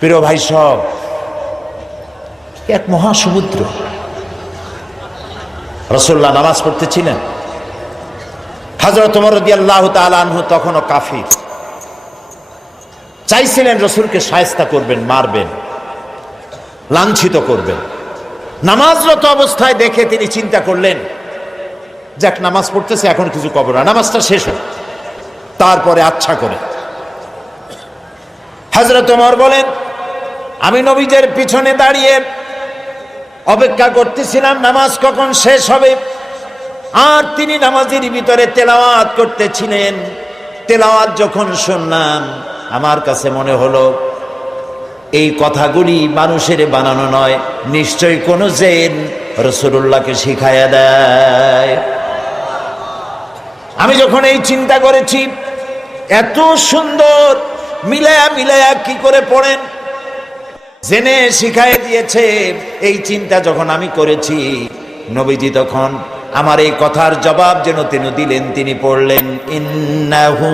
প্রিয় ভাই সব, এক মহাসমুদ্র। রাসূলুল্লাহ নামাজ পড়তেছিলেন। হযরত ওমর রাদিয়াল্লাহু তাআলা আনহু তখনও কাফির। চাইছিলেন রাসূলকে শায়েস্তা করবেন, মারবেন, লাঞ্ছিত করবেন। নামাজরত অবস্থায় দেখে তিনি চিন্তা করলেন, যাক নামাজ পড়তেছে, এখন কিছু করব না, নামাজটা শেষ হোক, তারপরে আচ্ছা করে। হযরত ওমর বলেন, আমি নবীজের পিছনে দাঁড়িয়ে অপেক্ষা করতেছিলাম নামাজ কখন শেষ হবে। আর তিনি নামাজের ভিতরে তেলাওয়াত করতেছিলেন। তেলাওয়াত যখন শুনলাম, আমার কাছে মনে হলো এই কথাগুলি মানুষের বানানো নয়, নিশ্চয়ই কোনো জিন রাসূলুল্লাহকে শিখায়া দেয়। আমি যখন এই চিন্তা করেছি, এত সুন্দর মিলায়া মিলায়া কি করে পড়েন, জেনে শিখায় দিয়েছে, এই চিন্তা যখন আমি করেছি, নবীজি তখন আমার এই কথার জবাব যেন তিনি দিলেন। তিনি পড়লেন, ইন্নাহু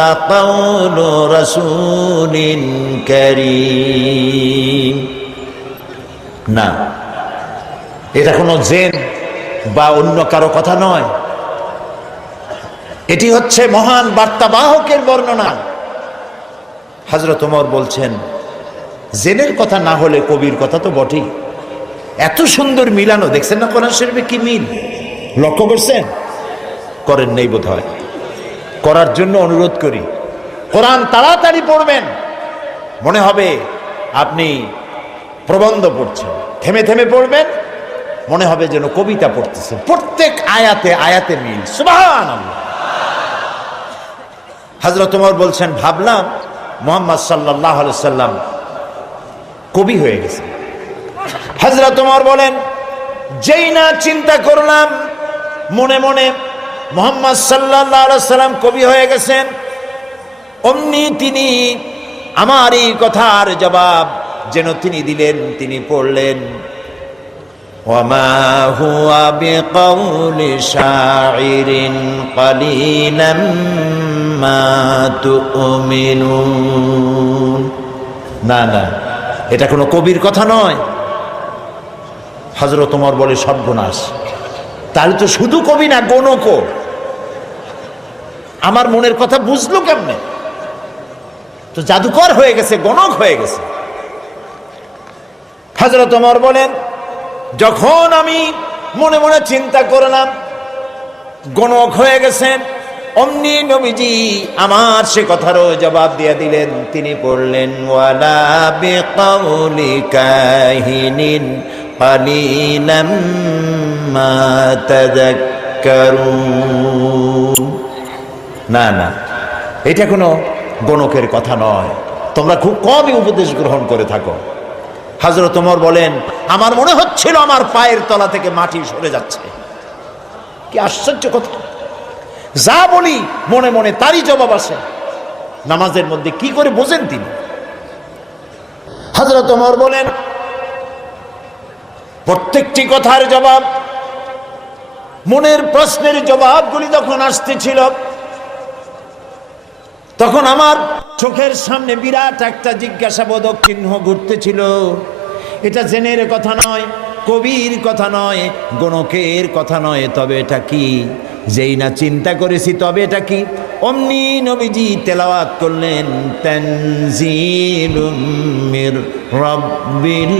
লাকাউলু রাসূলিন কারীম। না, এটা কোনো জিন বা অন্য কারো কথা নয়, এটি হচ্ছে মহান বার্তাবাহকের বর্ণনা। হযরত ওমর বলছেন, জেনের কথা না হলে কবির কথা তো বটেই। এত সুন্দর মিলানো, দেখছেন না কোরআন শরীফে কি মিল, লক্ষ্য করছেন? করেন নেই বোধ হয়, করার জন্য অনুরোধ করি। কোরআন তাড়াতাড়ি পড়বেন, মনে হবে আপনি প্রবন্ধ পড়ছেন। থেমে থেমে পড়বেন, মনে হবে যেন কবিতা পড়তেছেন। প্রত্যেক আয়াতে আয়াতে মিল, সুবহানাল্লাহ। হযরত ওমর বলছেন, ভাবলাম মুহাম্মদ সাল্লাল্লাহু আলাইহি সাল্লাম কবি হয়ে গেছে। হযরত ওমর বলেন, যেই না চিন্তা করলাম মনে মনে মুহাম্মদ সাল্লাল্লাহু আলাইহি সাল্লাম কবি হয়ে গেছেন, অমনি তিনি আমার এই কথার জবাব যেন তিনি দিলেন। তিনি পড়লেন, ওয়ামা হুয়া বিকাউলি শাইরিন কালিলাম মা তুমিনুন। না না, এটা কোনো কবির কথা নয়। হযরত ওমর বলে, সর্বনাশ, তাহলে তো শুধু কবি না, গণকও। আমার মনের কথা বুঝলো কেমনে? তো জাদুকর হয়ে গেছে, গণক হয়ে গেছে। হযরত ওমর বলেন, যখন আমি মনে মনে চিন্তা করলাম গণক হয়ে গেছেন, অমনি নবীজি আমার সে কথারও জবাব দিয়ে দিলেন। তিনি পড়লেন, ওয়ালা বিকাউলি কাহিনিন কালিলাম মা তাযাক্কারুন। না না, এটা কোনো গণকের কথা নয়, তোমরা খুব কমই উপদেশ গ্রহণ করে থাকো। হযরত ওমর বলেন, আমার মনে হচ্ছিল আমার পায়ের তলা থেকে মাটি সরে যাচ্ছে। কি আশ্চর্য কথা! যা বলি মনে মনে তারই জবাব আসে। নামাজের মধ্যে কি করে বোঝেন তিনি? হযরত ওমর বলেন, প্রত্যেকটি কথার জবাব, মনের প্রশ্নের জবাবগুলি যখন আসতেছিল, তখন আমার চোখের সামনে বিরাট একটা জিজ্ঞাসাবোধক চিহ্ন ঘুরতেছিল। এটা জেনের কথা নয়, কবির কথা নয়, গণকের কথা নয়, তবে এটা কি? যেই না চিন্তা করেছি তবে এটা কি, অমনি নবীজি তেলাওয়াত করলেন, তানজিলুম মির রাব্বিল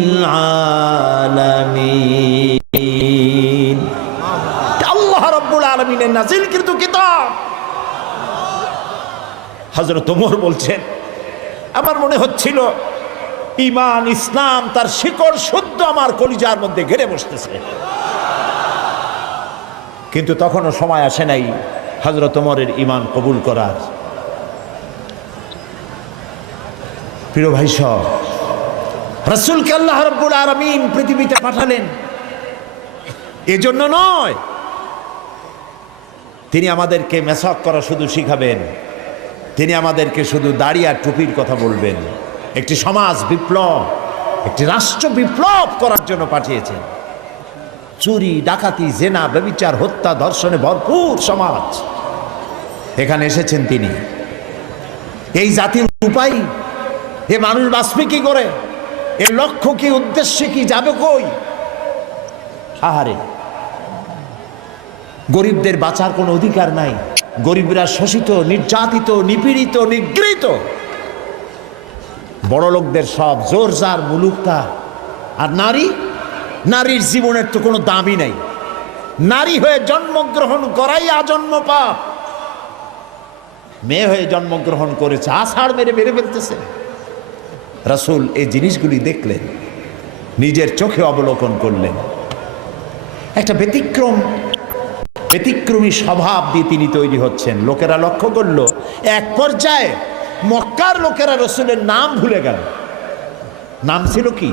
আলামিন। আল্লাহ রাব্বুল আলামিনের নাযিলকৃত কিতাব। হযরত ওমর বলছেন, আমার মনে হচ্ছিল ঈমান ইসলাম তার শিকড় শুদ্ধ আমার কলিজার মধ্যে ঘেরে বসতেছে। কিন্তু তখনও সময় আসে নাই হযরত ওমরের ঈমান কবুল করার। প্রিয় ভাই সব, রাসূলকে আল্লাহ রাব্বুল আলামিন পৃথিবীতে পাঠালেন এজন্য নয়, তিনি আমাদেরকে মেসাক করা শুধু শিখাবেন, তিনি আমাদেরকে শুধু দাড়ি আর টুপির কথা বলবেন। একটি সমাজ বিপ্লব, একটি রাষ্ট্র বিপ্লব করার জন্য পাঠিয়েছেন। চুরি, ডাকাতি, জেনা, ব্যভিচার, হত্যা, ধর্ষণে ভরপুর সমাজ, এখানে এসেছেন তিনি। এই জাতির উপায়, এ মানুষ বাঁচবে কি করে? এর লক্ষ্য কি, উদ্দেশ্য কি, যাবে কই? আহারে, গরিবদের বাঁচার কোনো অধিকার নাই। গরিবরা শোষিত, নির্যাতিত, নিপীড়িত, নিগৃহীত। বড় লোকদের সব জোর জার মুলুকতা। আর নারী, নারীর জীবনের তো কোনো দামই নাই। নারী হয়ে জন্মগ্রহণ করাই আজন্ম পাপ। মেয়ে হয়ে জন্মগ্রহণ করেছে, আষাঢ় মেরে মেরে ফেলতেছে। রাসূল এই জিনিসগুলি দেখলেন, নিজের চোখে অবলোকন করলেন। একটা ব্যতিক্রমী স্বভাব দিয়ে তিনি তৈরি হচ্ছেন। লোকেরা লক্ষ্য করল, এক পর্যায়ে মক্কার লোকেরা রাসূলের নাম ভুলে গেল। নাম ছিল কি?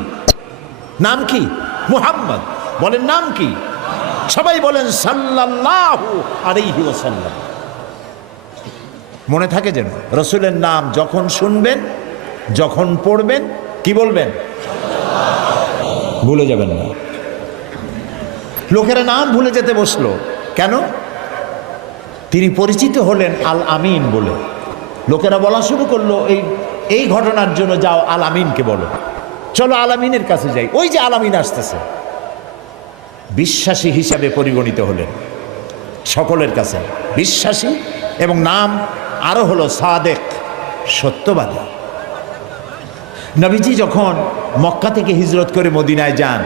নাম কি? মুহাম্মদ। বলেন নাম কি? সবাই বলেন সাল্লাল্লাহু আলাইহি ওয়াসাল্লাম। মনে থাকে যেন, রাসূলের নাম যখন শুনবেন, যখন পড়বেন, কি বলবেন? ভুলে যাবেন না। লোকেরা নাম ভুলে যেতে বসলো। কেন? তিনি পরিচিত হলেন আল আমিন বলে। লোকেরা বলা শুরু করলো, এই ঘটনার জন্য যাও আল আমিনকে বলো, চলো আল আমিনের কাছে যাই। ওই যে আল আমিন আসতেছে। বিশ্বাসী হিসাবে পরিগণিত হলেন সকলের কাছে, বিশ্বাসী। এবং নাম আরো হলো সাদেক, সত্যবাদী। নবীজি যখন মক্কা থেকে হিজরত করে মদিনায় যান,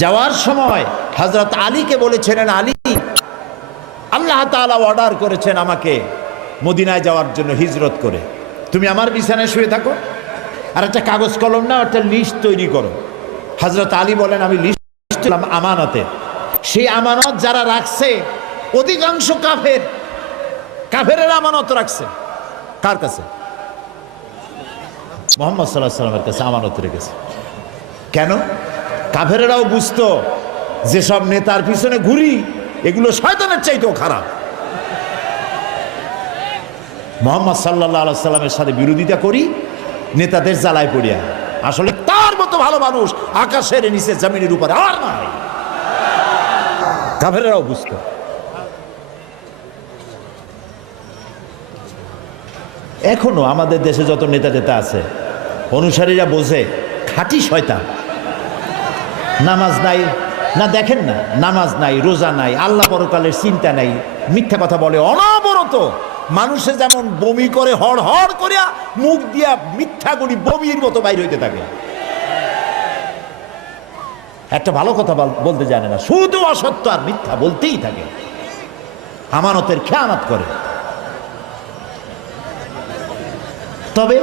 যাওয়ার সময় হযরত আলীকে বলেছিলেন, আলী, আল্লাহ তাআলা অর্ডার করেছেন আমাকে মদিনায় যাওয়ার জন্য হিজরত করে, তুমি আমার বিছানায় শুয়ে থাকো, আর একটা কাগজ কলম নাও, একটা লিস্ট তৈরি করো। হযরত আলী বলেন, আমি লিস্ট আমানতে। সেই আমানত যারা রাখছে অধিকাংশ কাফেরের আমানত রাখছে। কার কাছে? মুহাম্মদ সাল্লাল্লাহু আলাইহি ওয়াসাল্লামের কাছে আমানত রেখেছে। কেন? কাফেরেরাও বুঝতো যে সব নেতার পিছনে ঘুরি, এগুলো শয়তানের চাইতেও খারাপ। মুহাম্মদ সাল্লাল্লাহু আলাইহি ওয়াসাল্লামের সাথে বিরোধিতা করি নেতাদের জ্বালায় পড়িয়া। আসলে তার মতো ভালো মানুষ আকাশের নিচে জমিনের উপরে আর নাই। কাফেরেরাও বুঝতো। এখনো আমাদের দেশে যত নেতা আছে, অনুসারীরা বোঝে খাঁটি শয়তান। নামাজ নাই না, দেখেন না, নামাজ নাই, রোজা নাই, আল্লাহ পরকালের চিন্তা নাই, মিথ্যা কথা বলে অনবরত। মানুষে যেমন বমি করে হড় হড় করিয়া মুখ দিয়া মিথ্যা করি বমির মতো বাইর হইতে থাকে। একটা ভালো কথা বলতে জানে না, শুধু অসত্য আর মিথ্যা বলতেই থাকে, আমানতের খেয়ানত করে। তবে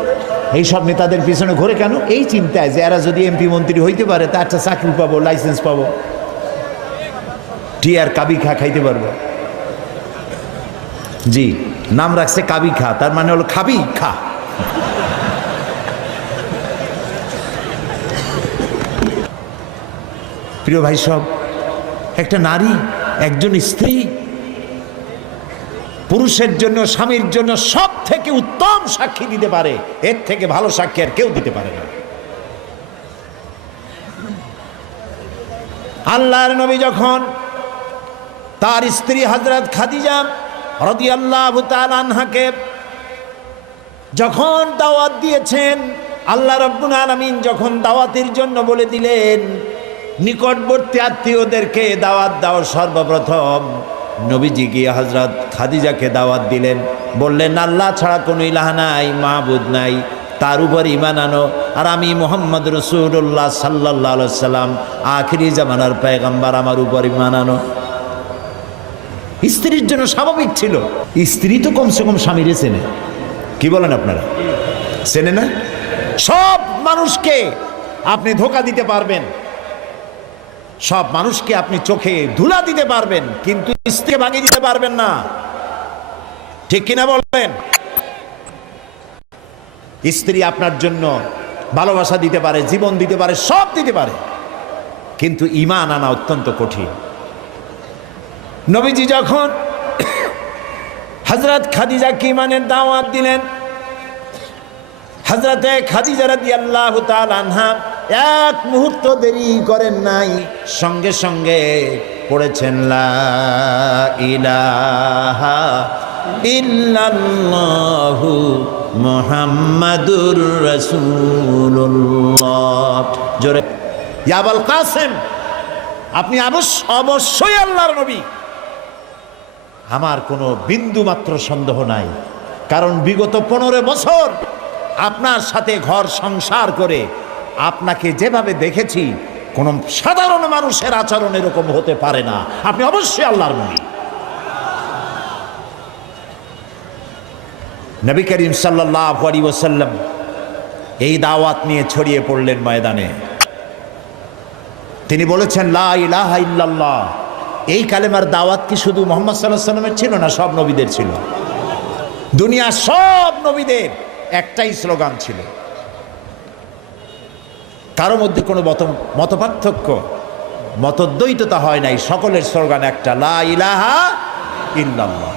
এই সব নেতাদের পিছনে ঘুরে কেন? এই চিন্তায় যে এরা যদি এমপি মন্ত্রী হইতে পারে, তা একটা চাকরি পাবো, লাইসেন্স পাবো, টিয়ার কাবি খা খাইতে পারবো। জি, নাম রাখছে কাবি খা, তার মানে হলো খাবি খা। প্রিয় ভাই সব, একটা নারী, একজন স্ত্রী পুরুষের জন্য, স্বামীর জন্য সব থেকে উত্তম সাক্ষী দিতে পারে। এর থেকে ভালো সাক্ষী আর কেউ দিতে পারে না। আল্লাহর নবী যখন তার স্ত্রী হযরত খাদিজা রাদিয়াল্লাহু তাআলা আনহাকে যখন দাওয়াত দিয়েছেন, আল্লাহ রাব্বুল আলামিন যখন দাওয়াতের জন্য বলে দিলেন নিকটবর্তী আত্মীয়দেরকে দাওয়াত দাও, সর্বপ্রথম নবীজি গিয়ে হযরত খাদিজাকে দাওয়াত দিলেন, বললেন আল্লাহ ছাড়া কোনো ইলাহ নাই, মাবুদ নাই, তার উপর ঈমান আনো। আর আমি মুহাম্মদ রাসূলুল্লাহ সাল্লাল্লাহু আলাইহি সাল্লাম আখিরি জামানার পয়গম্বর, আমার উপর ঈমান আনো। স্ত্রীর জন্য স্বাভাবিক ছিল। স্ত্রী তো কমসে কম স্বামীরে চেনে। কি বলেন আপনারা? চেনে না? সব মানুষকে আপনি ধোঁকা দিতে পারবেন, সব মানুষকে আপনি চোখে ধুলা দিতে পারবেন, কিন্তু স্ত্রীকে ভাঙিয়ে দিতে পারবেন না। ঠিক কিনা বলবেন? স্ত্রী আপনার জন্য ভালোবাসা দিতে পারে, জীবন দিতে পারে, সব দিতে পারে, কিন্তু ঈমান আনা অত্যন্ত কঠিন। নবীজি যখন হযরত খাদিজাকে ঈমানের দাওয়াত দিলেন, হযরতে খাদিজা রাদিয়াল্লাহু তাআলা আনহা এক মুহূর্ত দেরি করেন নাই, সঙ্গে সঙ্গে পড়েছেন লা ইলাহা ইল্লাল্লাহু মুহাম্মাদুর রাসূলুল্লাহ। জোরে, ইয়া আবুল কাসেম, আপনি অবশ্যই আল্লাহর নবী। আমার কোনো বিন্দু মাত্র সন্দেহ নাই, কারণ বিগত 15 বছর আপনার সাথে ঘর সংসার করে আপনাকে যেভাবে দেখেছি, কোন সাধারণ মানুষের আচরণ এরকম হতে পারে না। আপনি অবশ্যই আল্লাহর নবী। নবী করিম সাল্লাল্লাহু আলাইহি ওয়াসাল্লাম এই দাওয়াত নিয়ে ছড়িয়ে পড়লেন ময়দানে। তিনি বলেছেন লা ইলাহা ইল্লাল্লাহ। এই কালেমার দাওয়াত কি শুধু মুহাম্মদ সাল্লাল্লাহু আলাইহি ওয়াসাল্লামের ছিল না, সব নবীদের ছিল। দুনিয়ার সব নবীদের একটাই স্লোগান ছিল, কারো মধ্যে কোনো মতপার্থক্য, মতদ্বৈততা হয় নাই, সকলের স্লোগান একটা, লা ইলাহা ইল্লাল্লাহ।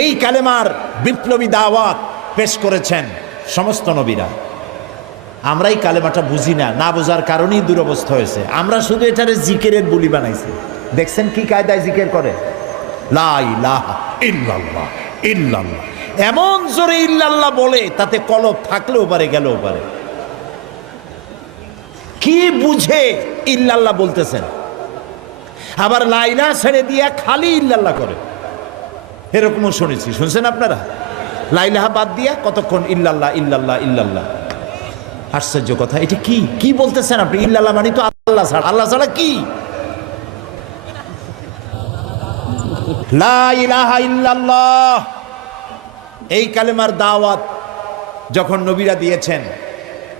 এই কালেমার বিপ্লবী দাওয়াত পেশ করেছেন সমস্ত নবীরা। আমরা এই কালেমাটা বুঝি না, না বোঝার কারণেই দুরবস্থা হয়েছে। আমরা শুধু এটারে জিকিরের বুলি বানাইছি। দেখছেন কি কায়দায় জিকির করে, লা ইলাহা ইল্লাল্লাহ ইল্লাল্লাহ, এমন জোরে ইল্লাল্লাহ বলে তাতে কলব থাকলেও পারে, গেলেও পারে। কি বুঝে ইল্লাল্লাহ বলতেছেন? আবার লা ইলাহা ছেড়ে দিয়া খালি ইল্লাল্লাহ করে, এরকমও শুনেছি। শুনছেন আপনারা? লা ইলাহা বাদ দিয়া কতক্ষণ ইল্লাল্লাহ ইল্লাল্লাহ ইল্লাল্লাহ। আশ্চর্য কথা, এটা কি কি বলতেছেন আপনি? ইল্লাল্লাহ মানে তো আল্লাহ ছাড়া। আল্লাহ ছাড়া কি? লা ইলাহা ইল্লাল্লাহ, এই কালেমার দাওয়াত যখন নবীরা দিয়েছেন,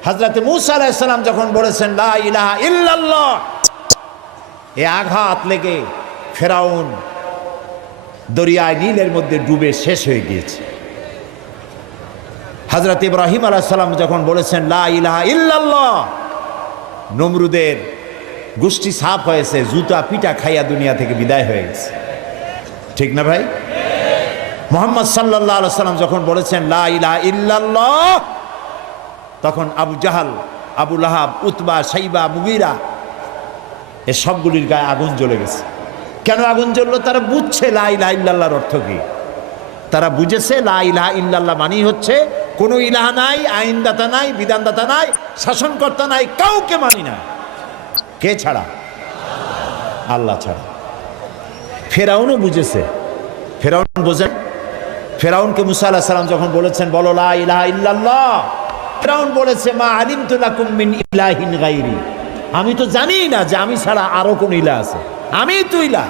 হযরত মূসা আলাইহিস সালাম যখন বলেছেন লা ইলাহা ইল্লাল্লাহ, এ আঘাত লেগে ফেরাউন দরিয়ায় নীলের মধ্যে ডুবে শেষ হয়ে গিয়েছে। হযরত ইব্রাহিম আলাইহিস সালাম যখন বলেছেন লা ইলাহা ইল্লাল্লাহ, নমরুদের গোষ্ঠী সাফ হয়েছে, জুতা পিটা খাইয়া দুনিয়া থেকে বিদায় হয়ে গেছে। ঠিক না ভাই? মুহাম্মদ সাল্লাল্লাহু আলাইহি সাল্লাম যখন বলেছেন লা ইলাহা ইল্লাল্লাহ, তখন আবু জাহাল, আবু লাহাব, উতবা, শাইবা, মুগীরা এ সবগুলির গায়ে আগুন জ্বলে গেছে। কেন আগুন জ্বললো? তারা বুঝছে লা ইলাহা ইল্লাল্লাহর অর্থ কি। তারা বুঝেছে লা ইলাহা ইল্লাল্লাহ মানেই হচ্ছে কোনো ইলাহা নাই, আইনদাতা নাই, বিধানদাতা নাই, শাসনকর্তা নাই, কাউকে মানি না। কে ছাড়া? আল্লাহ ছাড়া। ফেরাউনও বুঝেছে। ফেরাউন বোঝেন? ফেরাউনকে মুসা আলাইহিস সালাম যখন বলেছেন বলো লা ইলাহা ইল্লাল্লাহ, ফেরাউন বলেছে মা আলিমতু লাকুম মিন ইলাহিন গায়রি, আমি তো জানি না যে আমি ছাড়া আরো কোন ইলাহ আছে, আমি তো ইলাহ।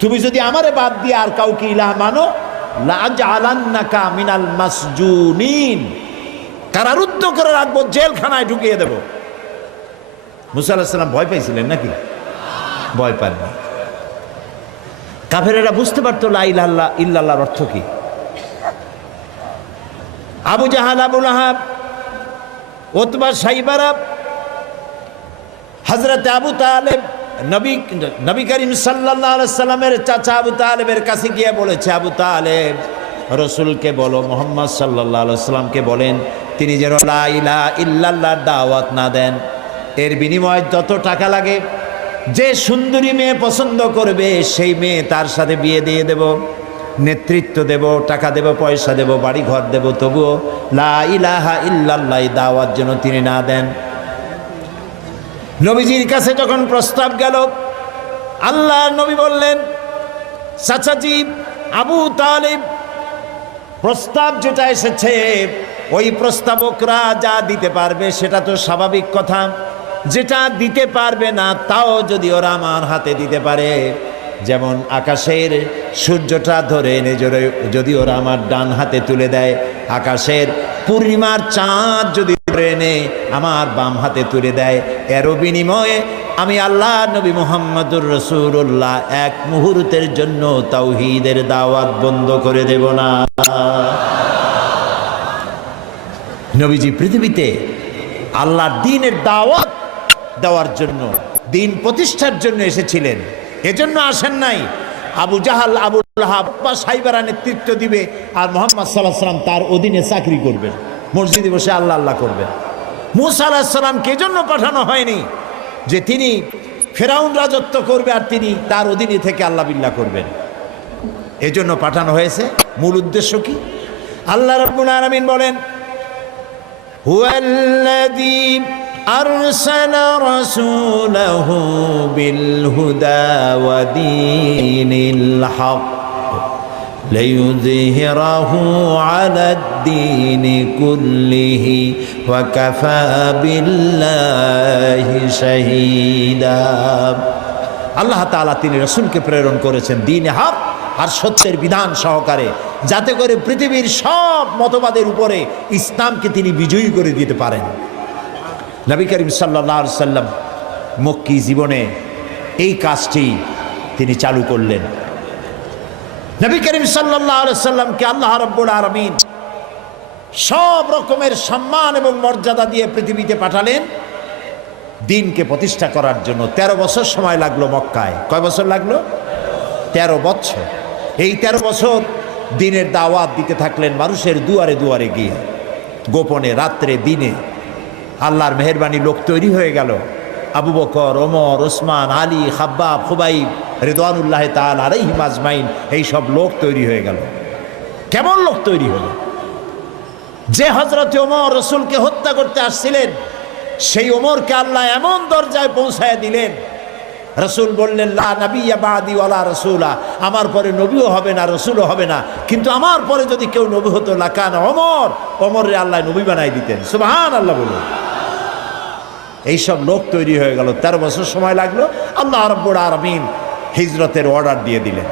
তুমি যদি আমারে বাদ দিয়ে আর কাউকে ইলাহ মানো, লাআজআলান্নাকা মিনাল মাসজুনিন, কারারুদ্ধ করে রাখবো, জেলখানায় ঢুকিয়ে দেব। মুসা আলাইহিস সালাম ভয় পাইছিলেন নাকি? ভয় পাননি। কাফেরেরা বুঝতে পারতো লা ইলাহা ইল্লাল্লাহর অর্থ কি। আবু জাহাল, আবু লাহাব, উতবা, শাইবারা, হযরত আবু তালেব নবী করিম সাল্লাল্লাহু আলাইহি সাল্লামের চাচা আবু তালেবের কাছে গিয়ে বলেছে, আবু তালেব রাসূলকে বলো, মুহাম্মদ সাল্লাল্লাহু আলাইহি সাল্লামকে বলেন তিনি যেন লা ইলাহা ইল্লাল্লাহর দাওয়াত না দেন। এর বিনিময়ে যত টাকা লাগে, যে সুন্দরী মেয়ে পছন্দ করবে সেই মেয়ে তার সাথে বিয়ে দিয়ে দেব, নেতৃত্ব দেব, টাকা দেব, পয়সা দেব, বাড়ি ঘর দেব, তবুও লা ইলাহা ইল্লাল্লাহ দাওয়াত যেন তিনি না দেন। নবীজির কাছে যখন প্রস্তাব গেল, আল্লাহর নবী বললেন চাচাজি আবু তালেব, প্রস্তাব যেটা এসেছে ওই প্রস্তাবকরা যা দিতে পারবে সেটা তো স্বাভাবিক কথা, যেটা দিতে পারবে না তাও যদি ওরা আমার হাতে দিতে পারে, যেমন আকাশের সূর্যটা ধরে এনে যদি ওরা আমার ডান হাতে তুলে দেয়, আকাশের পূর্ণিমার চাঁদ যদি ধরে এনে আমার বাম হাতে তুলে দেয়, এরও বিনিময়ে আমি আল্লাহ নবী মুহাম্মদুর রাসূলুল্লাহ এক মুহূর্তের জন্য তাওহীদের দাওয়াত বন্ধ করে দেব না। নবীজি পৃথিবীতে আল্লাহর দ্বীনের দাওয়াত দেওয়ার জন্য, দ্বীন প্রতিষ্ঠার জন্য এসেছিলেন। এজন্য আসেন নাই আবু জাহাল, আবু লাহাব বা সাইবারা নেতৃত্ব দিবে আর মুহাম্মদ সাল্লাল্লাহু আলাইহি ওয়াসাল্লাম তার অধীনে চাকরি করবেন, মসজিদে বসে আল্লাহ আল্লাহ করবেন। মূসা আলাইহিস সালামকে এজন্য পাঠানো হয়নি যে তিনি ফেরাউন রাজত্ব করবে আর তিনি তার অধীনে থেকে আল্লাহ বিল্লাহ করবেন। এজন্য পাঠানো হয়েছে মূল উদ্দেশ্য কি? আল্লাহ রাব্বুল আলামিন বলেন, হুয়াল্লাযী আরসালা রাসূলাহু বিল হুদা ওয়া দীনিল হক লিইয়ুযহিরাহু আলাদ-দীনি কুল্লিহি ওয়া কাফা বিল্লাহি শাহীদা। আল্লাহ তাআলা তিনি রাসূলকে প্রেরণ করেছেন দ্বীনে হক আর সত্যের বিধান সহকারে, যাতে করে পৃথিবীর সব মতবাদের উপরে ইসলামকে তিনি বিজয়ী করে দিতে পারেন। নবী করিম সাল্লাল্লাহু আলাইহি সাল্লাম মক্কি জীবনে এই কাজটি তিনি চালু করলেন। নবী করিম সাল্লাল্লাহু আলাইহি সাল্লামকে আল্লাহ রাব্বুল আলামিন সব রকমের সম্মান এবং মর্যাদা দিয়ে পৃথিবীতে পাঠালেন দ্বীনকে প্রতিষ্ঠা করার জন্য। 13 বছর সময় লাগলো মক্কায়। কয় বছর লাগলো? 13 বছর। এই 13 বছর দ্বীনের দাওয়াত দিতে থাকলেন মানুষের দুয়ারে দুয়ারে গিয়ে, গোপনে, রাত্রে, দিনে। আল্লাহর মেহেরবানি লোক তৈরি হয়ে গেল। আবু বকর, ওমর, ওসমান, আলী, খাব্বাব, খুবাইব রিদওয়ানুল্লাহ তাআলা আলাইহিম আজমাইন, এই সব লোক তৈরি হয়ে গেল। কেমন লোক তৈরি হলো? যে হযরত ওমর রাসূলকে হত্যা করতে আসছিলেন, সেই ওমরকে আল্লাহ এমন দরজায় পৌঁছায় দিলেন, রাসূল বললেন, লা নাবিয়্যা বা'দি ওয়ালা রাসূলা, আমার পরে নবীও হবে না, রাসূলও হবে না, কিন্তু আমার পরে যদি কেউ নবী হতো লাকানা ওমর, ওমরে আল্লাহ নবী বানাই দিতেন। সুবহানাল্লাহ বলুন। এইসব লোক তৈরি হয়ে গেল। 13 বছর সময় লাগলো। আল্লাহ রাব্বুল আলামিন হিজরতের অর্ডার দিয়ে দিলেন।